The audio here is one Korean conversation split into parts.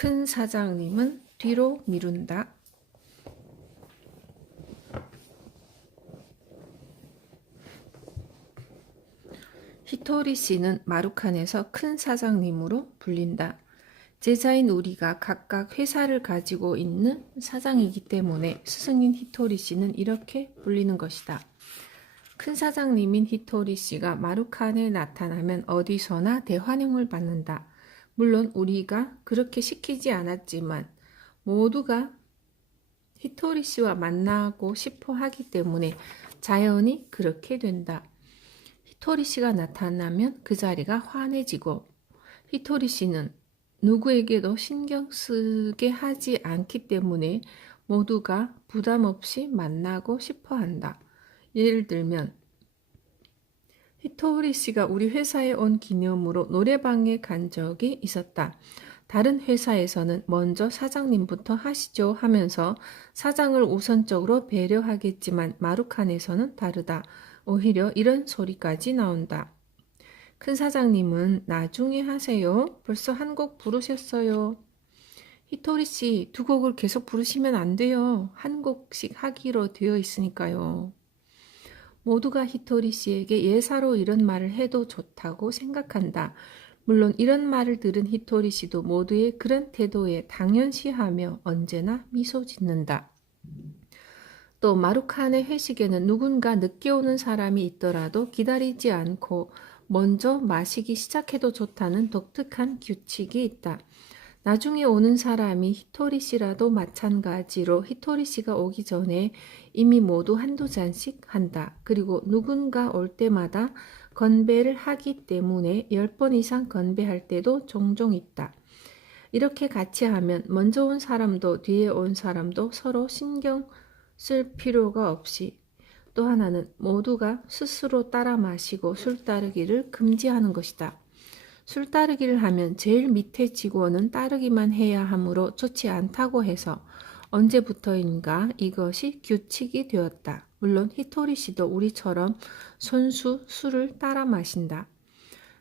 큰 사장님은 뒤로 미룬다. 히토리 씨는 마루칸에서 큰 사장님으로 불린다. 제자인 우리가 각각 회사를 가지고 있는 사장이기 때문에 스승인 히토리 씨는 이렇게 불리는 것이다. 큰 사장님인 히토리 씨가 마루칸에 나타나면 어디서나 대환영을 받는다. 물론 우리가 그렇게 시키지 않았지만 모두가 히토리 씨와 만나고 싶어 하기 때문에 자연히 그렇게 된다. 히토리 씨가 나타나면 그 자리가 환해지고 히토리 씨는 누구에게도 신경 쓰게 하지 않기 때문에 모두가 부담 없이 만나고 싶어 한다. 예를 들면 히토리 씨가 우리 회사에 온 기념으로 노래방에 간 적이 있었다. 다른 회사에서는 먼저 사장님부터 하시죠 하면서 사장을 우선적으로 배려하겠지만 마루칸에서는 다르다. 오히려 이런 소리까지 나온다. 큰 사장님은 나중에 하세요. 벌써 한 곡 부르셨어요. 히토리 씨, 두 곡을 계속 부르시면 안 돼요. 한 곡씩 하기로 되어 있으니까요. 모두가 히토리 씨에게 예사로 이런 말을 해도 좋다고 생각한다. 물론 이런 말을 들은 히토리 씨도 모두의 그런 태도에 당연시하며 언제나 미소 짓는다. 또 마루칸의 회식에는 누군가 늦게 오는 사람이 있더라도 기다리지 않고 먼저 마시기 시작해도 좋다는 독특한 규칙이 있다. 나중에 오는 사람이 히토리 씨라도 마찬가지로 히토리 씨가 오기 전에 이미 모두 한두 잔씩 한다. 그리고 누군가 올 때마다 건배를 하기 때문에 10번 이상 건배할 때도 종종 있다. 이렇게 같이 하면 먼저 온 사람도 뒤에 온 사람도 서로 신경 쓸 필요가 없이 또 하나는 모두가 스스로 따라 마시고 술 따르기를 금지하는 것이다. 술 따르기를 하면 제일 밑에 직원은 따르기만 해야 하므로 좋지 않다고 해서 언제부터인가 이것이 규칙이 되었다. 물론 히토리 씨도 우리처럼 손수 술을 따라 마신다.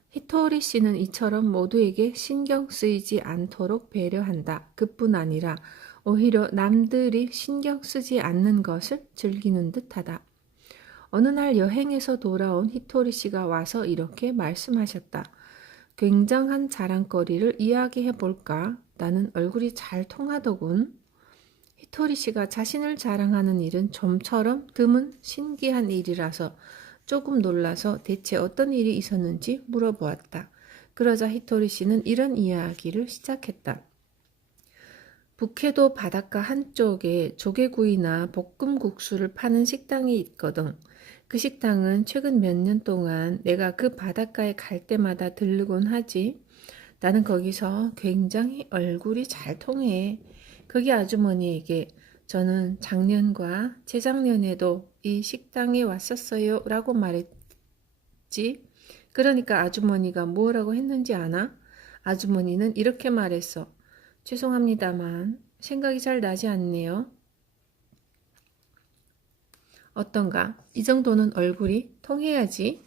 히토리 씨는 이처럼 모두에게 신경 쓰이지 않도록 배려한다. 그뿐 아니라 오히려 남들이 신경 쓰지 않는 것을 즐기는 듯하다. 어느 날 여행에서 돌아온 히토리 씨가 와서 이렇게 말씀하셨다. 굉장한 자랑거리를 이야기해 볼까? 나는 얼굴이 잘 통하더군. 히토리 씨가 자신을 자랑하는 일은 좀처럼 드문 신기한 일이라서 조금 놀라서 대체 어떤 일이 있었는지 물어보았다. 그러자 히토리 씨는 이런 이야기를 시작했다. 북해도 바닷가 한쪽에 조개구이나 볶음국수를 파는 식당이 있거든. 그 식당은 최근 몇 년 동안 내가 그 바닷가에 갈 때마다 들르곤 하지. 나는 거기서 굉장히 얼굴이 잘 통해. 거기 아주머니에게 저는 작년과 재작년에도 이 식당에 왔었어요 라고 말했지. 그러니까 아주머니가 뭐라고 했는지 아나? 아주머니는 이렇게 말했어. 죄송합니다만 생각이 잘 나지 않네요. 어떤가? 이 정도는 얼굴이 통해야지.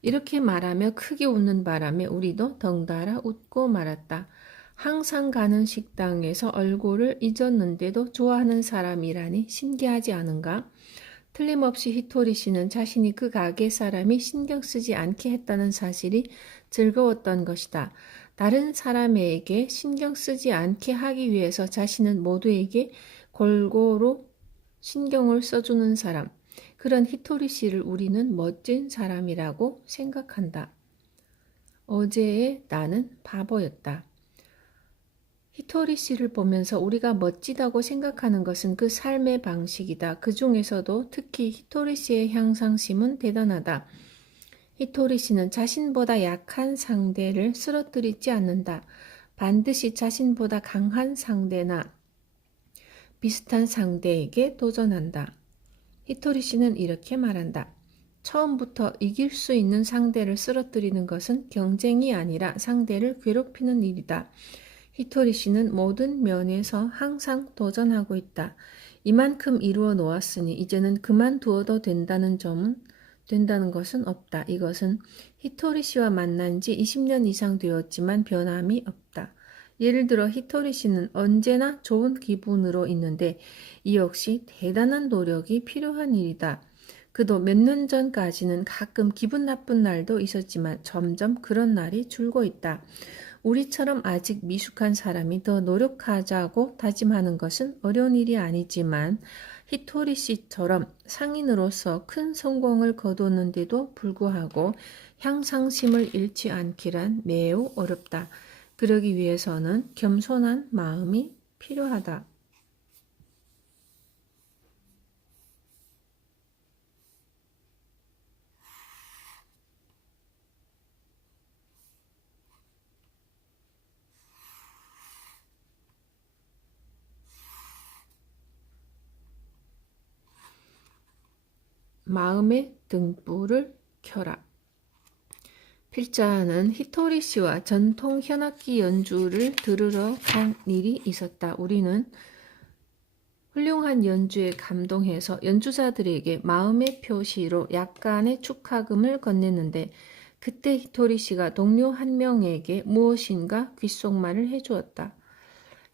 이렇게 말하며 크게 웃는 바람에 우리도 덩달아 웃고 말았다. 항상 가는 식당에서 얼굴을 잊었는데도 좋아하는 사람이라니 신기하지 않은가? 틀림없이 히토리 씨는 자신이 그 가게 사람이 신경 쓰지 않게 했다는 사실이 즐거웠던 것이다. 다른 사람에게 신경 쓰지 않게 하기 위해서 자신은 모두에게 골고루 신경을 써주는 사람. 그런 히토리 씨를 우리는 멋진 사람이라고 생각한다. 어제의 나는 바보였다. 히토리 씨를 보면서 우리가 멋지다고 생각하는 것은 그 삶의 방식이다. 그 중에서도 특히 히토리 씨의 향상심은 대단하다. 히토리 씨는 자신보다 약한 상대를 쓰러뜨리지 않는다. 반드시 자신보다 강한 상대나 비슷한 상대에게 도전한다. 히토리 씨는 이렇게 말한다. 처음부터 이길 수 있는 상대를 쓰러뜨리는 것은 경쟁이 아니라 상대를 괴롭히는 일이다. 히토리 씨는 모든 면에서 항상 도전하고 있다. 이만큼 이루어 놓았으니 이제는 그만두어도 된다는 것은 없다. 이것은 히토리 씨와 만난 지 20년 이상 되었지만 변함이 없다. 예를 들어 히토리 씨는 언제나 좋은 기분으로 있는데 이 역시 대단한 노력이 필요한 일이다. 그도 몇 년 전까지는 가끔 기분 나쁜 날도 있었지만 점점 그런 날이 줄고 있다. 우리처럼 아직 미숙한 사람이 더 노력하자고 다짐하는 것은 어려운 일이 아니지만 히토리 씨처럼 상인으로서 큰 성공을 거두는데도 불구하고 향상심을 잃지 않기란 매우 어렵다. 그러기 위해서는 겸손한 마음이 필요하다. 마음의 등불을 켜라. 필자는 히토리 씨와 전통 현악기 연주를 들으러 간 일이 있었다. 우리는 훌륭한 연주에 감동해서 연주자들에게 마음의 표시로 약간의 축하금을 건넸는데 그때 히토리 씨가 동료 한 명에게 무엇인가 귓속말을 해주었다.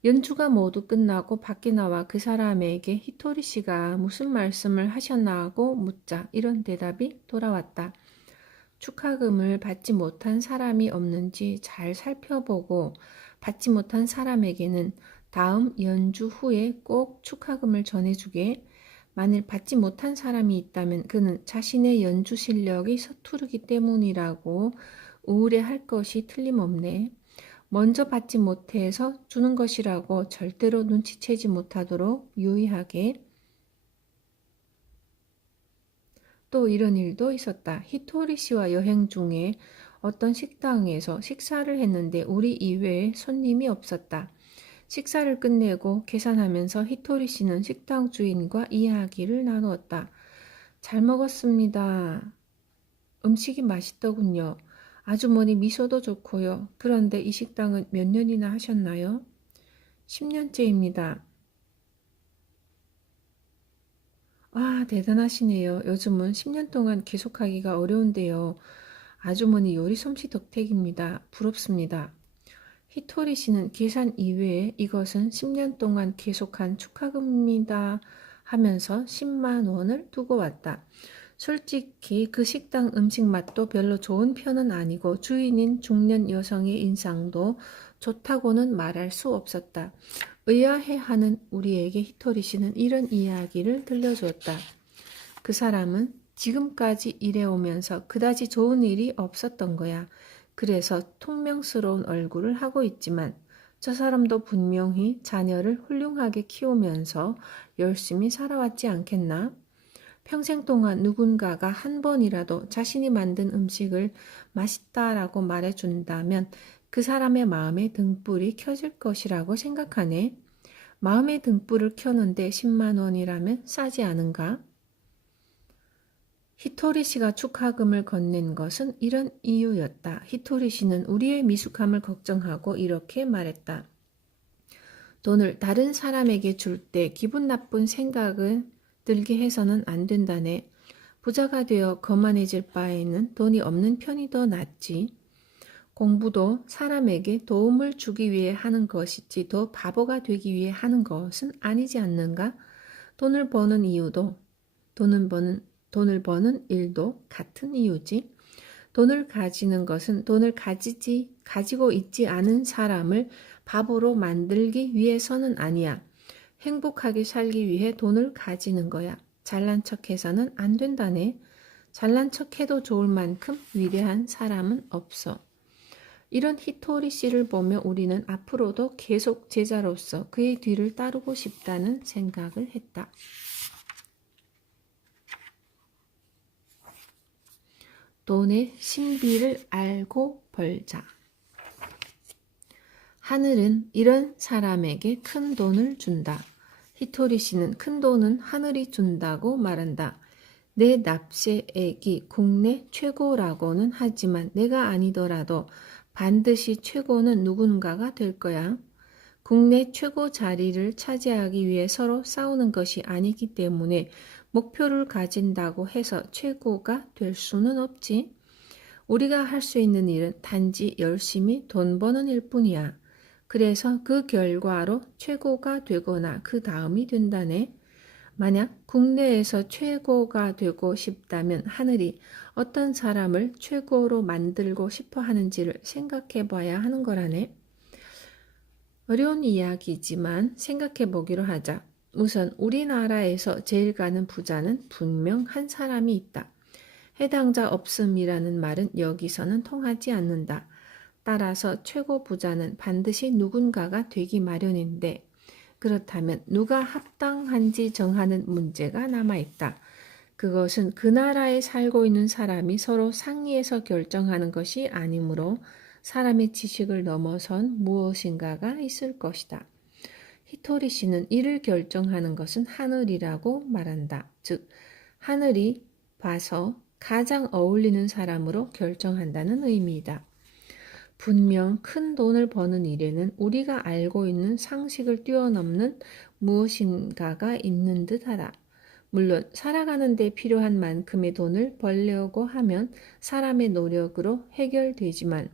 연주가 모두 끝나고 밖에 나와 그 사람에게 히토리 씨가 무슨 말씀을 하셨나 고 묻자 이런 대답이 돌아왔다. 축하금을 받지 못한 사람이 없는지 잘 살펴보고 받지 못한 사람에게는 다음 연주 후에 꼭 축하금을 전해주게. 만일 받지 못한 사람이 있다면 그는 자신의 연주 실력이 서투르기 때문이라고 우울해할 것이 틀림없네. 먼저 받지 못해서 주는 것이라고 절대로 눈치채지 못하도록 유의하게. 또 이런 일도 있었다. 히토리 씨와 여행 중에 어떤 식당에서 식사를 했는데 우리 이외에 손님이 없었다. 식사를 끝내고 계산하면서 히토리 씨는 식당 주인과 이야기를 나누었다. 잘 먹었습니다. 음식이 맛있더군요. 아주머니 미소도 좋고요. 그런데 이 식당은 몇 년이나 하셨나요? 10년째입니다. 아, 대단하시네요. 요즘은 10년 동안 계속하기가 어려운데요. 아주머니 요리 솜씨 덕택입니다. 부럽습니다. 히토리 씨는 계산 이외에 이것은 10년 동안 계속한 축하금입니다 하면서 10만 원을 두고 왔다. 솔직히 그 식당 음식 맛도 별로 좋은 편은 아니고 주인인 중년 여성의 인상도 좋다고는 말할 수 없었다. 의아해하는 우리에게 히토리 씨는 이런 이야기를 들려주었다. 그 사람은 지금까지 일해오면서 그다지 좋은 일이 없었던 거야. 그래서 퉁명스러운 얼굴을 하고 있지만 저 사람도 분명히 자녀를 훌륭하게 키우면서 열심히 살아왔지 않겠나? 평생 동안 누군가가 한 번이라도 자신이 만든 음식을 맛있다라고 말해준다면 그 사람의 마음에 등불이 켜질 것이라고 생각하네. 마음의 등불을 켜는데 10만 원이라면 싸지 않은가? 히토리 씨가 축하금을 건넨 것은 이런 이유였다. 히토리 씨는 우리의 미숙함을 걱정하고 이렇게 말했다. 돈을 다른 사람에게 줄 때 기분 나쁜 생각을 들게 해서는 안 된다네. 부자가 되어 거만해질 바에는 돈이 없는 편이 더 낫지. 공부도 사람에게 도움을 주기 위해 하는 것이지 더 바보가 되기 위해 하는 것은 아니지 않는가? 돈을 버는 이유도 돈을 버는 일도 같은 이유지. 돈을 가지는 것은 돈을 가지고 있지 않은 사람을 바보로 만들기 위해서는 아니야. 행복하게 살기 위해 돈을 가지는 거야. 잘난 척해서는 안 된다네. 잘난 척해도 좋을 만큼 위대한 사람은 없어. 이런 히토리 씨를 보며 우리는 앞으로도 계속 제자로서 그의 뒤를 따르고 싶다는 생각을 했다. 돈의 신비를 알고 벌자. 하늘은 이런 사람에게 큰 돈을 준다. 히토리 씨는 큰 돈은 하늘이 준다고 말한다. 내 납세액이 국내 최고라고는 하지만 내가 아니더라도 반드시 최고는 누군가가 될 거야. 국내 최고 자리를 차지하기 위해 서로 싸우는 것이 아니기 때문에 목표를 가진다고 해서 최고가 될 수는 없지. 우리가 할 수 있는 일은 단지 열심히 돈 버는 일 뿐이야. 그래서 그 결과로 최고가 되거나 그 다음이 된다네. 만약 국내에서 최고가 되고 싶다면 하늘이 어떤 사람을 최고로 만들고 싶어 하는지를 생각해 봐야 하는 거라네. 어려운 이야기지만 생각해 보기로 하자. 우선 우리나라에서 제일 가는 부자는 분명 한 사람이 있다. 해당자 없음이라는 말은 여기서는 통하지 않는다. 따라서 최고 부자는 반드시 누군가가 되기 마련인데 그렇다면 누가 합당한지 정하는 문제가 남아있다. 그것은 그 나라에 살고 있는 사람이 서로 상의해서 결정하는 것이 아니므로 사람의 지식을 넘어선 무엇인가가 있을 것이다. 히토리 씨는 이를 결정하는 것은 하늘이라고 말한다. 즉, 하늘이 봐서 가장 어울리는 사람으로 결정한다는 의미이다. 분명 큰 돈을 버는 일에는 우리가 알고 있는 상식을 뛰어넘는 무엇인가가 있는 듯하다. 물론 살아가는 데 필요한 만큼의 돈을 벌려고 하면 사람의 노력으로 해결되지만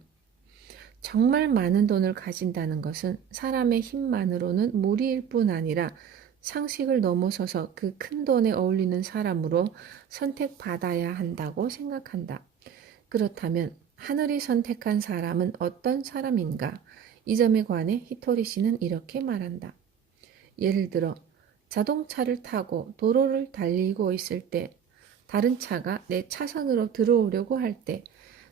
정말 많은 돈을 가진다는 것은 사람의 힘만으로는 무리일 뿐 아니라 상식을 넘어서서 그 큰 돈에 어울리는 사람으로 선택받아야 한다고 생각한다. 그렇다면 하늘이 선택한 사람은 어떤 사람인가? 이 점에 관해 히토리 씨는 이렇게 말한다. 예를 들어 자동차를 타고 도로를 달리고 있을 때 다른 차가 내 차선으로 들어오려고 할 때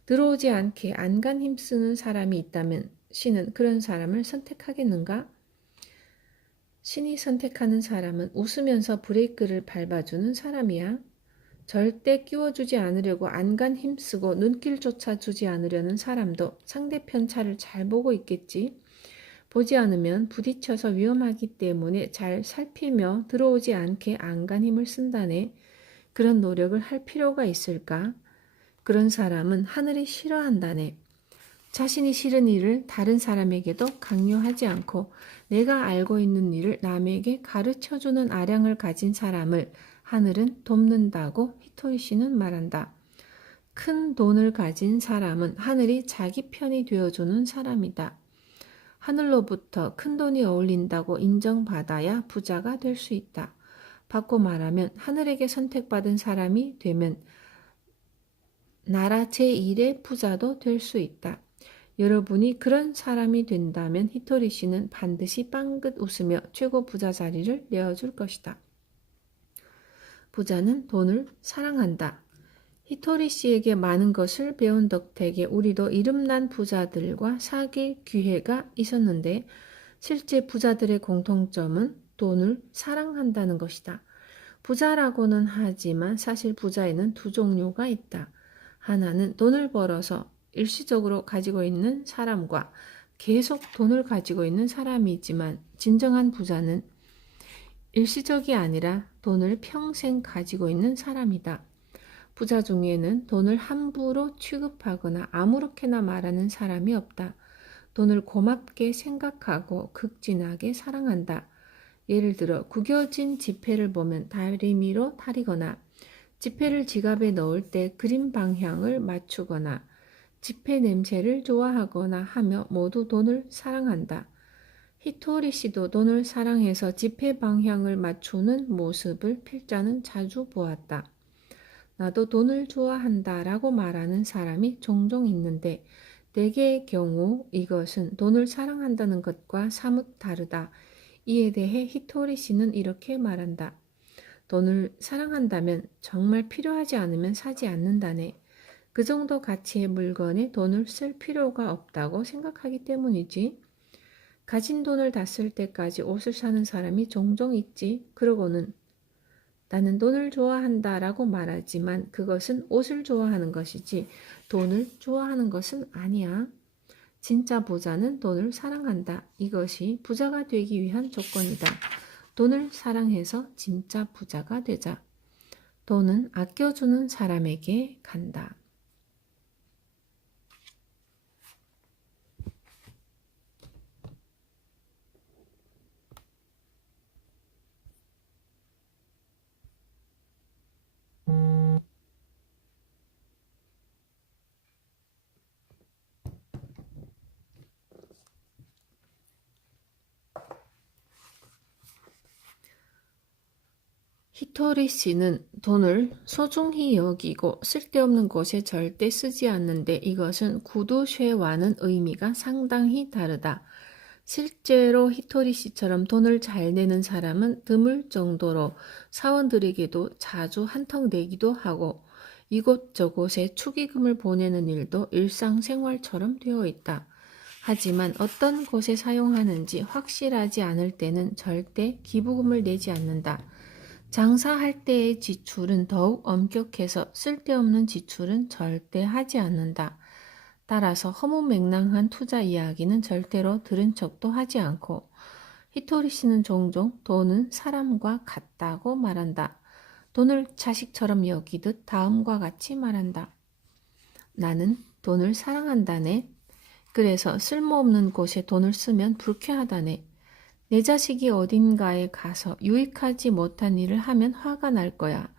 들어오지 않게 안간 힘쓰는 사람이 있다면 신은 그런 사람을 선택하겠는가? 신이 선택하는 사람은 웃으면서 브레이크를 밟아주는 사람이야. 절대 끼워주지 않으려고 안간 힘쓰고 눈길조차 주지 않으려는 사람도 상대편 차를 잘 보고 있겠지. 보지 않으면 부딪혀서 위험하기 때문에 잘 살피며 들어오지 않게 안간 힘을 쓴다네. 그런 노력을 할 필요가 있을까? 그런 사람은 하늘이 싫어한다네. 자신이 싫은 일을 다른 사람에게도 강요하지 않고 내가 알고 있는 일을 남에게 가르쳐주는 아량을 가진 사람을 하늘은 돕는다고 히토리 씨는 말한다. 큰 돈을 가진 사람은 하늘이 자기 편이 되어주는 사람이다. 하늘로부터 큰 돈이 어울린다고 인정받아야 부자가 될 수 있다. 바꿔 말하면 하늘에게 선택받은 사람이 되면 나라 제1의 부자도 될 수 있다. 여러분이 그런 사람이 된다면 히토리 씨는 반드시 빵긋 웃으며 최고 부자 자리를 내어줄 것이다. 부자는 돈을 사랑한다. 히토리 씨에게 많은 것을 배운 덕택에 우리도 이름난 부자들과 사귈 기회가 있었는데 실제 부자들의 공통점은 돈을 사랑한다는 것이다. 부자라고는 하지만 사실 부자에는 두 종류가 있다. 하나는 돈을 벌어서 일시적으로 가지고 있는 사람과 계속 돈을 가지고 있는 사람이지만 진정한 부자는 일시적이 아니라 돈을 평생 가지고 있는 사람이다. 부자 중에는 돈을 함부로 취급하거나 아무렇게나 말하는 사람이 없다. 돈을 고맙게 생각하고 극진하게 사랑한다. 예를 들어 구겨진 지폐를 보면 다리미로 타리거나 지폐를 지갑에 넣을 때 그림 방향을 맞추거나 지폐 냄새를 좋아하거나 하며 모두 돈을 사랑한다. 히토리 씨도 돈을 사랑해서 지폐 방향을 맞추는 모습을 필자는 자주 보았다. 나도 돈을 좋아한다 라고 말하는 사람이 종종 있는데 대개의 경우 이것은 돈을 사랑한다는 것과 사뭇 다르다. 이에 대해 히토리 씨는 이렇게 말한다. 돈을 사랑한다면 정말 필요하지 않으면 사지 않는다네. 그 정도 가치의 물건에 돈을 쓸 필요가 없다고 생각하기 때문이지. 가진 돈을 다 쓸 때까지 옷을 사는 사람이 종종 있지. 그러고는 나는 돈을 좋아한다 라고 말하지만 그것은 옷을 좋아하는 것이지 돈을 좋아하는 것은 아니야. 진짜 부자는 돈을 사랑한다. 이것이 부자가 되기 위한 조건이다. 돈을 사랑해서 진짜 부자가 되자. 돈은 아껴주는 사람에게 간다. 히토리 씨는 돈을 소중히 여기고 쓸데없는 곳에 절대 쓰지 않는데 이것은 구두쇠와는 의미가 상당히 다르다. 실제로 히토리 씨처럼 돈을 잘 내는 사람은 드물 정도로 사원들에게도 자주 한턱 내기도 하고 이곳저곳에 축의금을 보내는 일도 일상생활처럼 되어 있다. 하지만 어떤 곳에 사용하는지 확실하지 않을 때는 절대 기부금을 내지 않는다. 장사할 때의 지출은 더욱 엄격해서 쓸데없는 지출은 절대 하지 않는다. 따라서 허무맹랑한 투자 이야기는 절대로 들은 척도 하지 않고 히토리 씨는 종종 돈은 사람과 같다고 말한다. 돈을 자식처럼 여기듯 다음과 같이 말한다. 나는 돈을 사랑한다네. 그래서 쓸모없는 곳에 돈을 쓰면 불쾌하다네. 내 자식이 어딘가에 가서 유익하지 못한 일을 하면 화가 날 거야.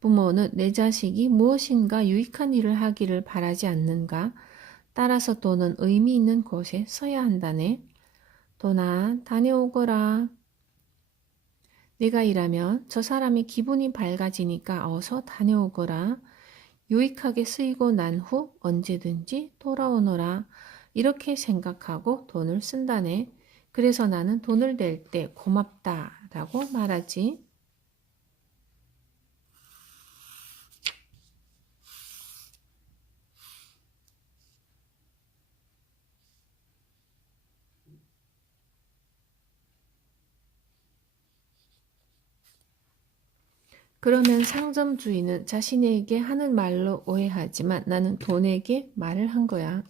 부모는 내 자식이 무엇인가 유익한 일을 하기를 바라지 않는가? 따라서 돈은 의미 있는 곳에 써야 한다네. 돈아, 다녀오거라. 내가 일하면 저 사람이 기분이 밝아지니까 어서 다녀오거라. 유익하게 쓰이고 난 후 언제든지 돌아오너라. 이렇게 생각하고 돈을 쓴다네. 그래서 나는 돈을 낼 때 고맙다라고 말하지. 그러면 상점 주인은 자신에게 하는 말로 오해하지만 나는 돈에게 말을 한 거야.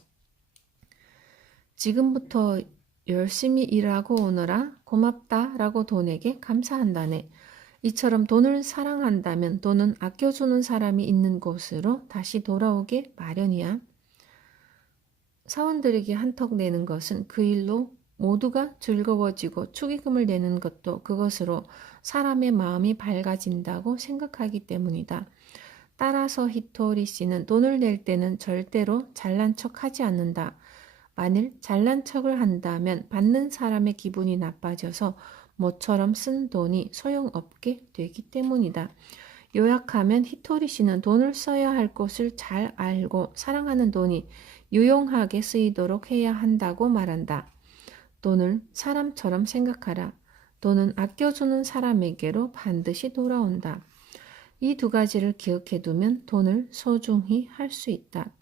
지금부터 열심히 일하고 오너라. 고맙다라고 돈에게 감사한다네. 이처럼 돈을 사랑한다면 돈은 아껴주는 사람이 있는 곳으로 다시 돌아오게 마련이야. 사원들에게 한턱 내는 것은 그 일로 모두가 즐거워지고 축의금을 내는 것도 그것으로 사람의 마음이 밝아진다고 생각하기 때문이다. 따라서 히토리 씨는 돈을 낼 때는 절대로 잘난 척하지 않는다. 만일 잘난 척을 한다면 받는 사람의 기분이 나빠져서 모처럼 쓴 돈이 소용없게 되기 때문이다. 요약하면 히토리 씨는 돈을 써야 할 곳을 잘 알고 사랑하는 돈이 유용하게 쓰이도록 해야 한다고 말한다. 돈을 사람처럼 생각하라. 돈은 아껴주는 사람에게로 반드시 돌아온다. 이 두 가지를 기억해 두면 돈을 소중히 할 수 있다.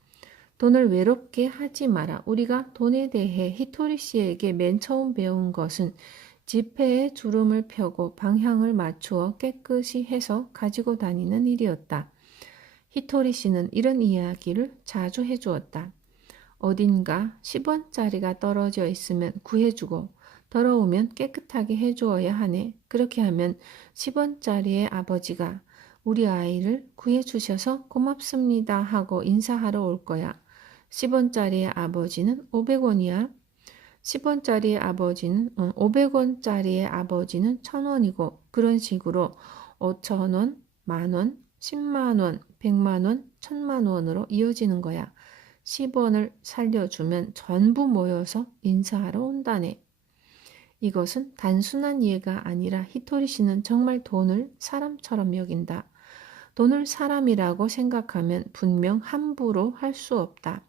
돈을 외롭게 하지 마라. 우리가 돈에 대해 히토리 씨에게 맨 처음 배운 것은 지폐에 주름을 펴고 방향을 맞추어 깨끗이 해서 가지고 다니는 일이었다. 히토리 씨는 이런 이야기를 자주 해주었다. 어딘가 10원짜리가 떨어져 있으면 구해주고 더러우면 깨끗하게 해주어야 하네. 그렇게 하면 10원짜리의 아버지가 우리 아이를 구해주셔서 고맙습니다 하고 인사하러 올 거야. 10원짜리의 아버지는 500원이야. 10원짜리의 아버지는 500원짜리의 아버지는 1000원이고 그런 식으로 5천원, 만원, 10만원, 100만원, 1000만원으로 이어지는 거야. 10원을 살려주면 전부 모여서 인사하러 온다네. 이것은 단순한 이해가 아니라 히토리 씨는 정말 돈을 사람처럼 여긴다. 돈을 사람이라고 생각하면 분명 함부로 할 수 없다.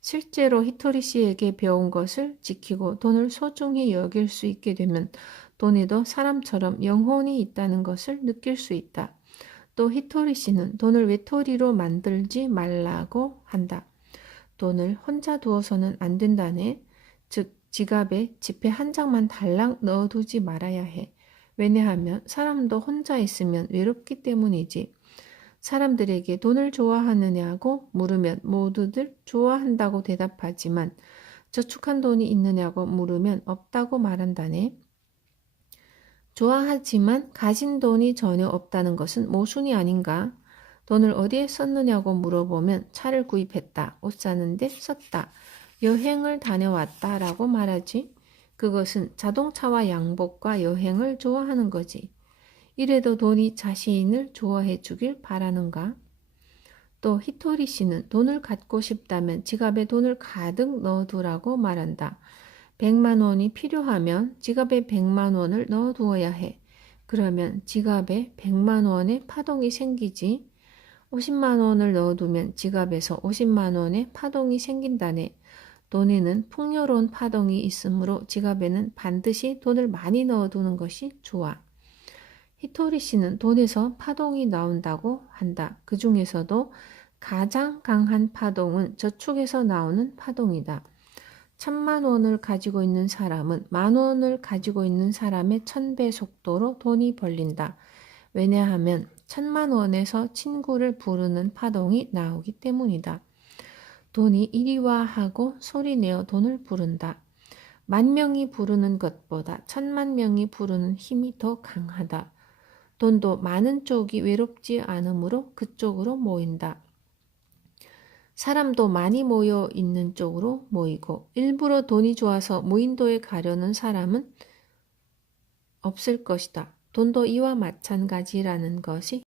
실제로 히토리 씨에게 배운 것을 지키고 돈을 소중히 여길 수 있게 되면 돈에도 사람처럼 영혼이 있다는 것을 느낄 수 있다. 또 히토리 씨는 돈을 외톨이로 만들지 말라고 한다. 돈을 혼자 두어서는 안 된다네. 즉 지갑에 지폐 한 장만 달랑 넣어두지 말아야 해. 왜냐하면 사람도 혼자 있으면 외롭기 때문이지. 사람들에게 돈을 좋아하느냐고 물으면 모두들 좋아한다고 대답하지만 저축한 돈이 있느냐고 물으면 없다고 말한다네. 좋아하지만 가진 돈이 전혀 없다는 것은 모순이 아닌가? 돈을 어디에 썼느냐고 물어보면 차를 구입했다, 옷 사는데 썼다, 여행을 다녀왔다 라고 말하지. 그것은 자동차와 양복과 여행을 좋아하는 거지. 이래도 돈이 자신을 좋아해 주길 바라는가? 또 히토리 씨는 돈을 갖고 싶다면 지갑에 돈을 가득 넣어두라고 말한다. 100만 원이 필요하면 지갑에 100만 원을 넣어두어야 해. 그러면 지갑에 100만 원의 파동이 생기지. 50만 원을 넣어두면 지갑에서 50만 원의 파동이 생긴다네. 돈에는 풍요로운 파동이 있으므로 지갑에는 반드시 돈을 많이 넣어두는 것이 좋아. 히토리 씨는 돈에서 파동이 나온다고 한다. 그 중에서도 가장 강한 파동은 저축에서 나오는 파동이다. 1000만 원을 가지고 있는 사람은 10,000원을 가지고 있는 사람의 1000배 속도로 돈이 벌린다. 왜냐하면 1000만 원에서 친구를 부르는 파동이 나오기 때문이다. 돈이 이리와 하고 소리내어 돈을 부른다. 10,000명이 부르는 것보다 10,000,000명이 부르는 힘이 더 강하다. 돈도 많은 쪽이 외롭지 않으므로 그쪽으로 모인다. 사람도 많이 모여 있는 쪽으로 모이고 일부러 돈이 좋아서 무인도에 가려는 사람은 없을 것이다. 돈도 이와 마찬가지라는 것이